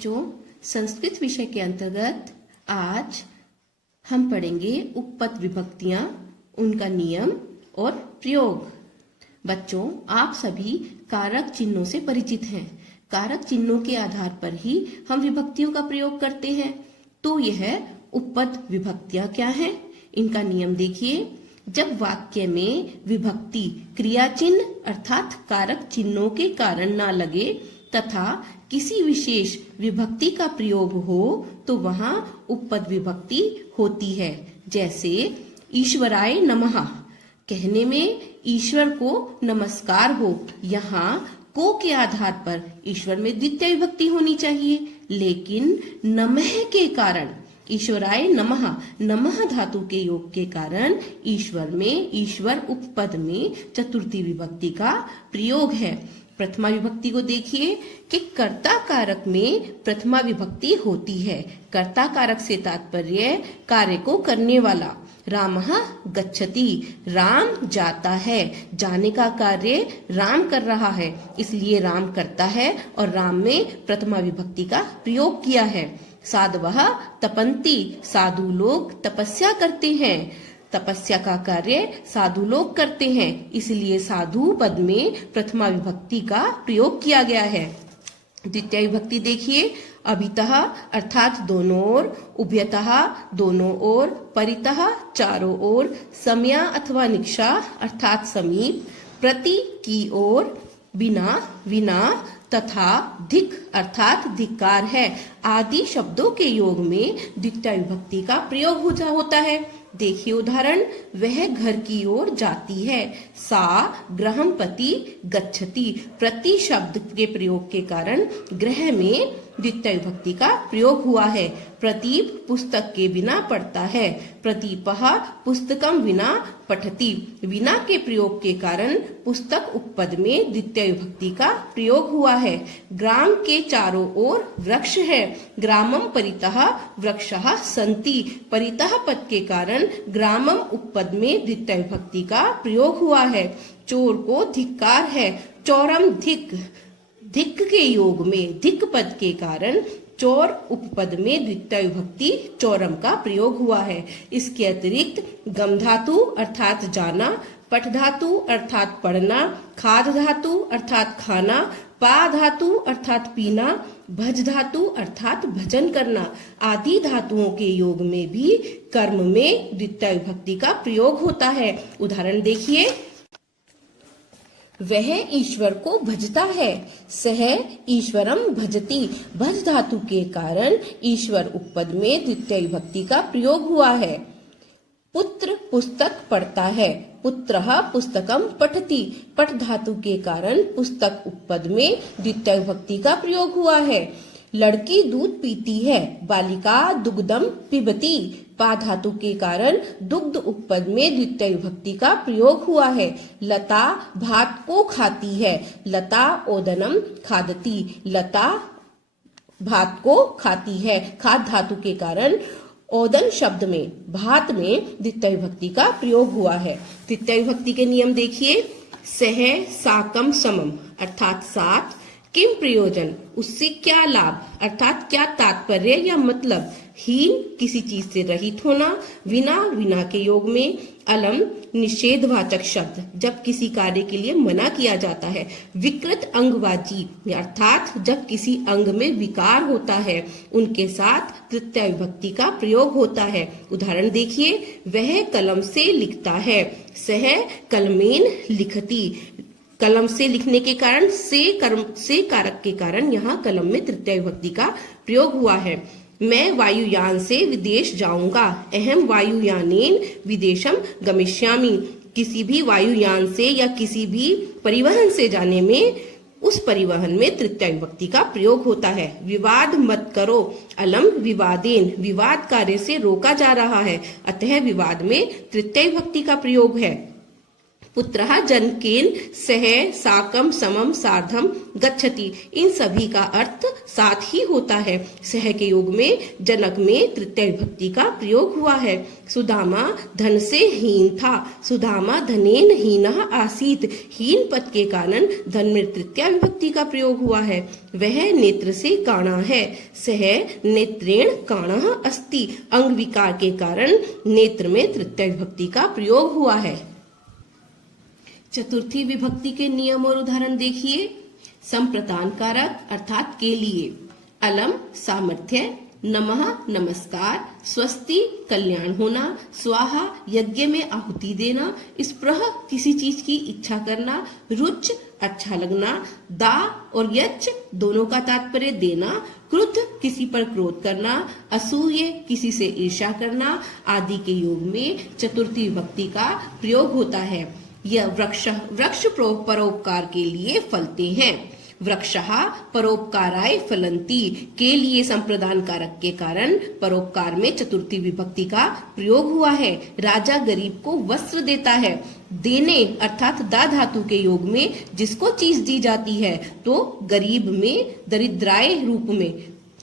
बच्चों, संस्कृत विषय के अंतर्गत आज हम पढ़ेंगे उपपद विभक्तियां, उनका नियम और प्रयोग। बच्चों, आप सभी कारक चिन्हों से परिचित हैं। कारक चिन्हों के आधार पर ही हम विभक्तियों का प्रयोग करते हैं। तो यह उपपद विभक्तियां क्या हैं? इनका नियम देखिए। जब वाक्य में विभक्ति क्रिया चिन्ह अर्थात कारक चिन्हों के कारण ना लगे तथा किसी विशेष विभक्ति का प्रयोग हो तो वहां उपपद विभक्ति होती है। जैसे ईश्वराय नमः, कहने में ईश्वर को नमस्कार हो, यहाँ को के आधार पर ईश्वर में द्वितीय विभक्ति होनी चाहिए, लेकिन नमः के कारण ईश्वराय नमः, नमः धातु के योग के कारण ईश्वर में, ईश्वर उपपद में चतुर्थी विभक्ति का प्रयोग है। प्रथमा विभक्ति को देखिए कि कर्ता कारक में प्रथमा विभक्ति होती है। कर्ता कारक से तात्पर्य कार्य को करने वाला। रामः गच्छति, राम जाता है, जाने का कार्य राम कर रहा है, इसलिए राम करता है और राम में प्रथमा विभक्ति का प्रयोग किया है। साधवः तपन्ति, साधु लोग तपस्या करते हैं, तपस्या का कार्य साधु लोग करते हैं, इसलिए साधु पद में प्रथमा विभक्ति का प्रयोग किया गया है। द्वितीय विभक्ति देखिए। अभितः अर्थात दोनों ओर, उभयतः दोनों ओर, परितः चारों ओर, समया अथवा निक्षा अर्थात समीप, प्रति की ओर, बिना विना, तथा धिक अर्थात धिक्कार है आदि शब्दों के योग में द्वितीय विभक्ति का प्रयोग होता है। देखिए उदाहरण। वह घर की ओर जाती है। सा गृहं प्रति गच्छति, प्रति शब्द के प्रयोग के कारण गृह में द्वितीय विभक्ति का प्रयोग हुआ है। प्रदीप पुस्तक के बिना पढ़ता है। प्रदीपः पुस्तकं विना पठति, विना के प्रयोग के कारण पुस्तक उपपद में द्वितीय विभक्ति का प्रयोग हुआ है। ग्राम के चारों ओर वृक्ष है। ग्रामं परितः वृक्षः सन्ति, परितः पद के कारण ग्रामम उपपद में द्वितीय विभक्ति का प्रयोग हुआ है। चोर को धिक्कार है। चौरम धिक, धिक के योग में धिक पद के कारण चोर उपपद में द्वितीय विभक्ति चौरम का प्रयोग हुआ है। इसके अतिरिक्त गम धातु अर्थात जाना, पठ धातु अर्थात पढ़ना, खाद धातु अर्थात खाना, पा धातु अर्थात पीना, भज धातु अर्थात भजन करना आदि धातुओं के योग में भी कर्म में द्वितीय विभक्ति का प्रयोग होता है। उदाहरण देखिए। वह ईश्वर को भजता है। सह ईश्वरम भजति, भज धातु के कारण ईश्वर उपपद में द्वितीय विभक्ति का प्रयोग हुआ है। पुत्र पुस्तक पढ़ता है। पुत्रः पुस्तकं पठति, पठ धातु के कारण पुस्तक उपपद में द्वितीय विभक्ति का प्रयोग हुआ है। लड़की दूध पीती है। बालिका दुग्धम पिबती, पा धातु के कारण दुग्ध उपपद में द्वितीय विभक्ति का प्रयोग हुआ है। लता भात को खाती है। लता ओदनम खादती, लता भात को खाती है। खाद धातु के कारण ओदन शब्द में भात में द्वितीय विभक्ति का प्रयोग हुआ है। द्वितीय विभक्ति के नियम देखिए। सह साकम समम अर्थात साथ, किम प्रयोजन उससे क्या लाभ अर्थात क्या तात्पर्य या मतलब, हीन किसी चीज से रहित होना, विना विना के योग में, अलम निषेधवाचक शब्द जब किसी कार्य के लिए मना किया जाता है, विकृत अंगवाची अर्थात जब किसी अंग में विकार होता है, उनके साथ तृतीय विभक्ति का प्रयोग होता है। उदाहरण देखिए। वह कलम से लिखता है। सह कलमेन लिखती, कलम से लिखने के कारण से कारक के कारण यहाँ कलम में तृतीय विभक्ति का प्रयोग हुआ है। मैं वायुयान से विदेश जाऊंगा। अहम वायुयानेन विदेशम गमिष्यामि, किसी भी वायुयान से या किसी भी परिवहन से जाने में उस परिवहन में तृतीय विभक्ति का प्रयोग होता है। विवाद मत करो। अलम विवादेन, विवाद कार्य से रोका जा रहा है, अतः विवाद में तृतीय विभक्ति का प्रयोग है। पुत्रः जनकेन सह साकम समम सार्धम गच्छति। इन सभी का अर्थ साथ ही होता है। सह के योग में जनक में तृतीय विभक्ति का प्रयोग हुआ है। सुदामा धन से हीन था। सुदामा धनेन हीनः आसीत। हीन पद के कारण धन में तृतीय विभक्ति का प्रयोग हुआ है। वह नेत्र से काणा है। सह नेत्रेण काणः अस्ति। अंग विकार के कारण नेत्र में तृतीय विभक्ति का प्रयोग हुआ है। चतुर्थी विभक्ति के नियम और उदाहरण देखिए। संप्रदान कारक अर्थात के लिए। अलम सामर्थ्य, नमः नमस्कार, स्वस्ति कल्याण होना, स्वाहा यज्ञ में आहुति देना, स्पृह किसी चीज की इच्छा करना, रुच अच्छा लगना, दा और यच दोनों का तात्पर्य देना, क्रुद्ध किसी पर क्रोध करना, असूये किसी से ईर्ष्या करना आदि के योग में चतुर्थी विभक्ति का प्रयोग होता है। यह वृक्ष परोपकार के लिए फलते हैं। वृक्षः परोपकाराय फलन्ति के लिए संप्रदान कारक के कारण परोपकार में चतुर्थी विभक्ति का प्रयोग हुआ है। राजा गरीब को वस्त्र देता है। देने अर्थात दा धातु के योग में जिसको चीज दी जाती है तो गरीब में दरिद्राय रूप में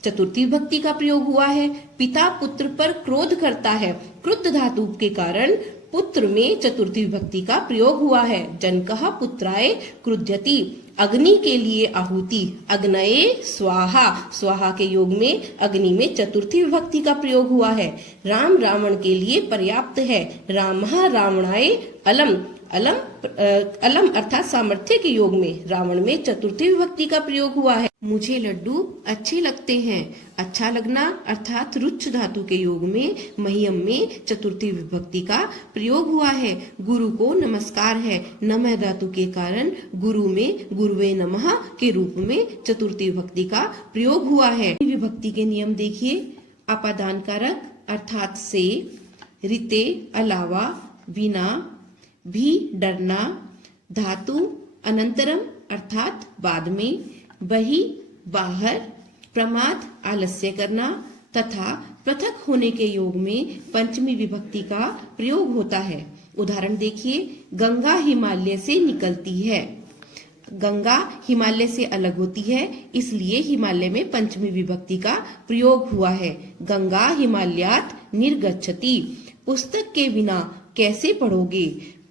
चतुर्थी विभक्ति का प्रयोग हुआ है। पिता पुत्र पर क्रोध करता है। क्रुद्ध धातु के कारण पुत्र में चतुर्थी विभक्ति का प्रयोग हुआ है। जनकः पुत्राय क्रुध्यति। अग्नि के लिए आहुति। अग्नये स्वाहा। स्वाहा के योग में अग्नि में चतुर्थी विभक्ति का प्रयोग हुआ है। राम रावण के लिए पर्याप्त है। रामः रावणाय अलम। अलम अर्थात सामर्थ्य के योग में रावण में चतुर्थी विभक्ति का प्रयोग हुआ है। मुझे लड्डू अच्छे लगते हैं। अच्छा लगना अर्थात रुच धातु के योग में मह्यम में चतुर्थी विभक्ति का प्रयोग हुआ है। गुरु को नमस्कार है। नमः धातु के कारण गुरु में गुरुवे नमः के रूप में चतुर्थी विभक्ति का प्रयोग हुआ है। विभक्ति के नियम देखिए। अपादान कारक अर्थात से, रीते अलावा, बिना, भी डरना, धातु अनंतरम अर्थात बाद में, बही बाहर, प्रमाद आलस्य करना तथा पृथक होने के योग में पंचमी विभक्ति का प्रयोग होता है। उदाहरण देखिए। गंगा हिमालय से निकलती है। गंगा हिमालय से अलग होती है इसलिए हिमालय में पंचमी विभक्ति का प्रयोग हुआ है। गंगा हिमालयात निर्गच्छति। पुस्तक के बिना कैसे पढ़ोगे।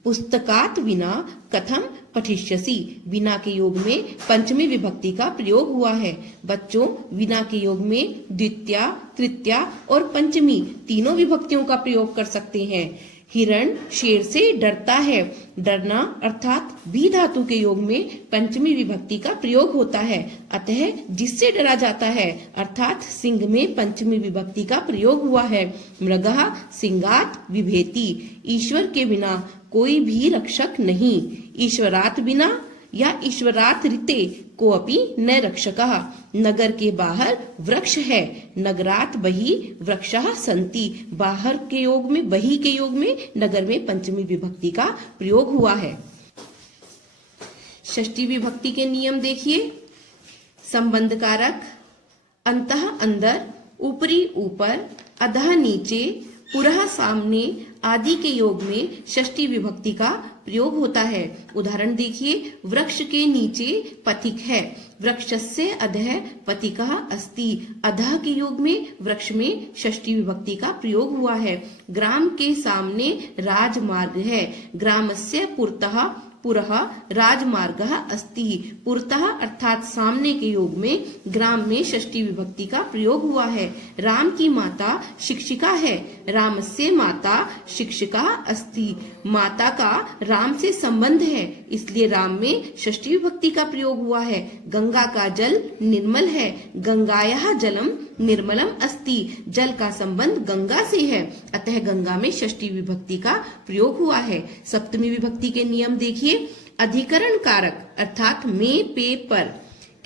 पुस्तकात विना कथम पठिष्यसि। बिना के योग में पंचमी विभक्ति का प्रयोग हुआ है। बच्चों बिना के योग में द्वितीया, तृतीया और पंचमी तीनों विभक्तियों का प्रयोग कर सकते हैं। हिरण शेर से डरता है। डरना अर्थात भी धातु के योग में पंचमी विभक्ति का प्रयोग होता है। अतः जिससे डरा जाता है अर्थात सिंह में पंचमी विभक्ति का प्रयोग हुआ है। मृगः सिंगात विभेति। ईश्वर के बिना कोई भी रक्षक नहीं। ईश्वरात बिना या ईश्वरात ऋते को अपि न रक्षकः। नगर के बाहर वृक्ष है। नगरात बहि वृक्षः सन्ति। बाहर के योग में बहि के योग में नगर में पंचमी विभक्ति का प्रयोग हुआ है। षष्ठी विभक्ति के नियम देखिए। संबंध कारक अंतः अंदर, ऊपरी ऊपर, अधः नीचे, पुरः सामने आदि के योग में षष्ठी विभक्ति का प्रयोग होता है। उदाहरण देखिए। वृक्ष के नीचे पथिक है। वृक्षस्य अधः पथिकः अस्ति। अधः के योग में वृक्ष में षष्ठी विभक्ति का प्रयोग हुआ है। ग्राम के सामने राजमार्ग है। ग्रामस्य पुरतः पुरः राजमार्गः अस्ति। पुरतः अर्थात सामने के योग में ग्राम में षष्ठी विभक्ति का प्रयोग हुआ है। राम की माता शिक्षिका है। रामस्य माता शिक्षिका अस्ति। माता का राम से संबंध है इसलिए राम में षष्ठी विभक्ति का प्रयोग हुआ है। गंगा का जल निर्मल है। गंगायाः जलम निर्मलम अस्ति। जल का संबंध गंगा से है अतः गंगा में षष्ठी विभक्ति का प्रयोग हुआ है। सप्तमी विभक्ति के नियम देखिए। अधिकरण कारक अर्थात में, पे, पर।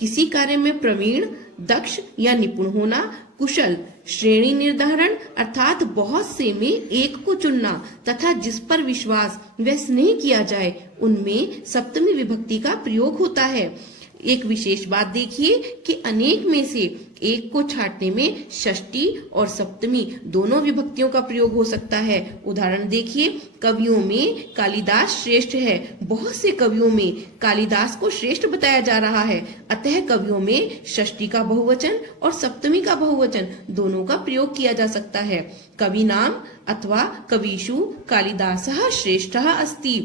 किसी कार्य में प्रवीण, दक्ष या निपुण होना। कुशल श्रेणी निर्धारण अर्थात बहुत से में एक को चुनना तथा जिस पर विश्वास व स्नेह किया जाए उनमें सप्तमी विभक्ति का प्रयोग होता है। एक विशेष बात देखिए कि अनेक में से एक को छांटने में षष्ठी और सप्तमी दोनों विभक्तियों का प्रयोग हो सकता है। उदाहरण देखिए, कवियों में कालिदास श्रेष्ठ है। बहुत से कवियों में कालिदास को श्रेष्ठ बताया जा रहा है, अतः कवियों में षष्ठी का बहुवचन और सप्तमी का बहुवचन दोनों का प्रयोग किया जा सकता है। कवि नाम अथवा कविषु कालिदासः श्रेष्ठः अस्ति।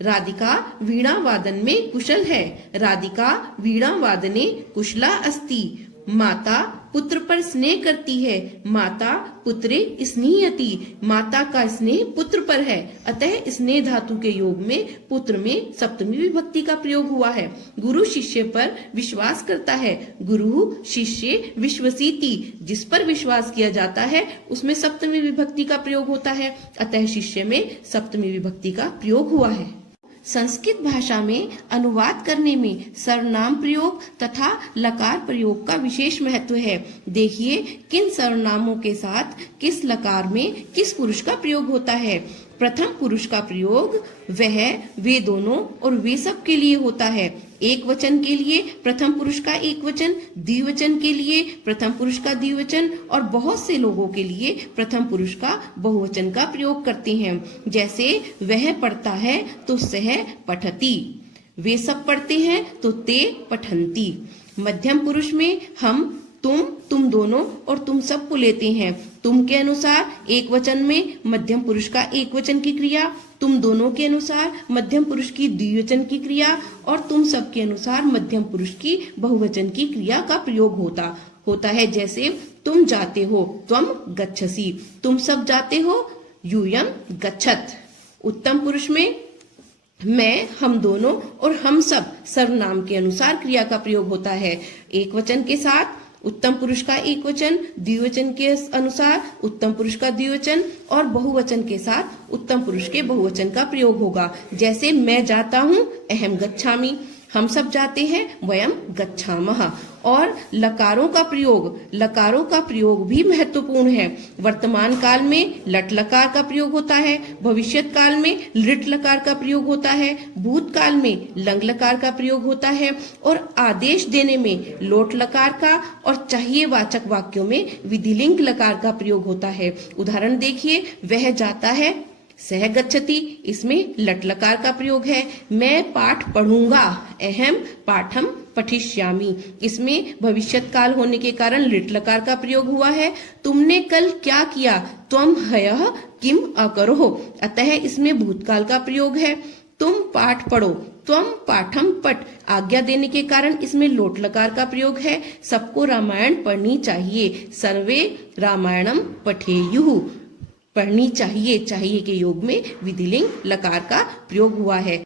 राधिका वीणा वादन में कुशल है। राधिका वीणा वादने कुशला अस्ति। माता पुत्र पर स्नेह करती है। माता पुत्रे स्नेहयति। माता का स्नेह पुत्र पर है, अतः स्नेह धातु के योग में पुत्र में सप्तमी विभक्ति का प्रयोग हुआ है। गुरु शिष्य पर विश्वास करता है। गुरु शिष्य विश्वसीति। जिस पर विश्वास किया जाता है उसमें सप्तमी विभक्ति का प्रयोग होता है, अतः शिष्य में सप्तमी विभक्ति का प्रयोग हुआ है। संस्कृत भाषा में अनुवाद करने में सर्वनाम प्रयोग तथा लकार प्रयोग का विशेष महत्व है। देखिए किन सर्वनामों के साथ किस लकार में किस पुरुष का प्रयोग होता है। प्रथम पुरुष का प्रयोग वह, वे दोनों और वे सब के लिए होता है। एक वचन के लिए प्रथम पुरुष का एक वचन, द्विवचन के लिए प्रथम पुरुष का द्विवचन और बहुत से लोगों के लिए प्रथम पुरुष का बहुवचन का प्रयोग करते हैं। जैसे वह पढ़ता है तो सह पठति, वे सब पढ़ते हैं तो ते पठन्ति। मध्यम पुरुष में हम तुम दोनों और तुम सब को लेते हैं। तुम के अनुसार एक वचन में मध्यम पुरुष का एक वचन की क्रिया, तुम दोनों के अनुसार मध्यम पुरुष की द्विवचन की क्रिया और तुम सब के अनुसार मध्यम पुरुष की बहुवचन की क्रिया का प्रयोग होता है। जैसे तुम जाते हो, त्वम गच्छसि। तुम सब जाते हो, यूयम गच्छत। उत्तम पुरुष में मैं, हम दोनों और हम सब सर्वनाम के अनुसार क्रिया का प्रयोग होता है। एक वचन के साथ उत्तम पुरुष का एक वचन, द्विवचन के अनुसार उत्तम पुरुष का द्विवचन और बहुवचन के साथ उत्तम पुरुष के बहुवचन का प्रयोग होगा। जैसे मैं जाता हूँ, अहम गच्छामि। हम सब जाते हैं, वयम गच्छामः। और लकारों का प्रयोग भी महत्वपूर्ण है। वर्तमान काल में लट लकार का प्रयोग होता है, भविष्यत काल में लिट लकार का प्रयोग होता है, भूतकाल में लंग लकार का प्रयोग होता है और आदेश देने में लोट लकार का और चाहिए वाचक वाक्यों में विधिलिंग लकार का प्रयोग होता है। उदाहरण देखिए, वह जाता है, सह गच्छति, इसमें लट लकार का प्रयोग है। मैं पाठ पढ़ूंगा, अहम पाठम पठिष्यामि, इसमें भविष्यत काल होने के कारण लिट लकार का प्रयोग हुआ है। तुमने कल क्या किया, त्वम ह्यः किम अकरोः, अतः इसमें भूतकाल का प्रयोग है। तुम पाठ पढ़ो, त्वम पाठम पठ, आज्ञा देने के कारण इसमें लोट लकार का प्रयोग है। सबको रामायण पढ़नी चाहिए, सर्वे रामायणम पठेयुः, पढ़नी चाहिए, चाहिए के योग में विधिलिंग लकार का प्रयोग हुआ है।